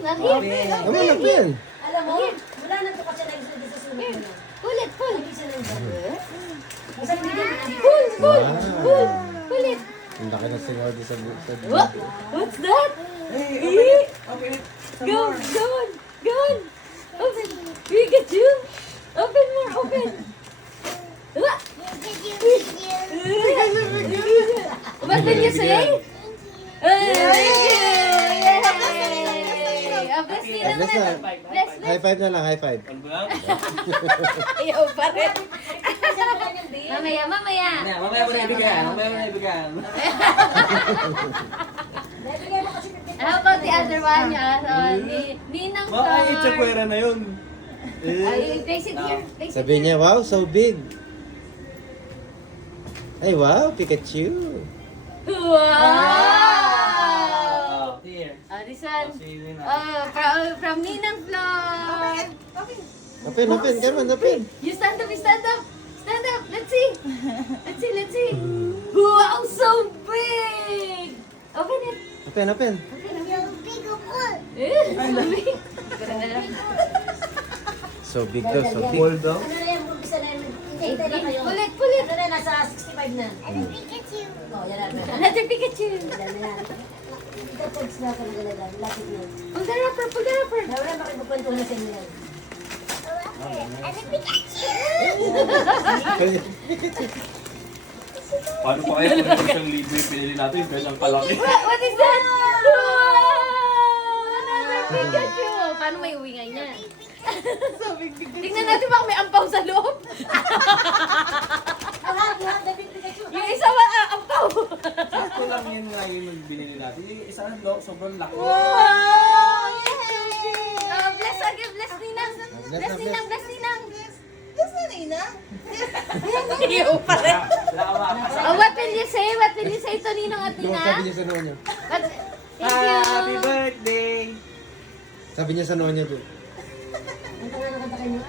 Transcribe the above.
Come on, appeal. Alam mo, wala na to kasi nag-sulit sa sulit mo na. Pulit, pull. Hindi siya nang gagawin. Basta bigyan mo. Pull, pull, Wow. pull. Pulit. Ang laki ng singaw doon sa What? What's that? Open it. Go, go on, go on. Open. Pikachu. Open more, open. What? What did you say? Thank you. Bless me Bless na. Bless, High five na lang, high five. Ayaw pa rin. Mamaya, mamaya. Mamaya mo na ibigyan. Mamaya mo na ibigyan. Bibigyan mo kasi How about the other one? Ninang Baka itsakwera na yun. Ay, place it here. Place it Sabi niya, wow, so big. Ay, wow, Pikachu. Wow! Here. This one. Sige na. From Ninang Vlog. Open, open, come on, open. You stand up, you stand up. Stand up. Let's see. Let's see, let's see. Wow, so big. Open it. Open, open. So big daw, so big. Ball daw. ano na yan, bumbisa na yan. Hintay na kayo. Pulit, pulit. Ano na, nasa 65 na. Oh, yan na. Another Pikachu. Yan na yan. Ito pods na ako nagalagan. Lapit na. Pull the wrapper, pull the wrapper. Wala makipagkwentuhan na sa inyo yan. Paano pa kaya kung isang libre pinili natin? Ganyan kalaki. What is that? Wow! Another Pikachu. Paano may uwi nga niya? Tingnan natin baka may ampaw sa loob. Lahat na Pikachu. Yung isa ampaw. Sakto lang yun nga yung binili natin. Yung isa lang sobrang laki. Wow! Bless again, bless Ninang. Bless Bless na, Ninang, bless. bless Ninang. Yes, Nina. Iyo pa rin. Wala What will you say? What will you say to Ninong at Yung Nina? sabi niya sa noo niya. Thank you. Happy birthday! Sabi niya sa noo niya doon. Ang tanga na kanta kayo.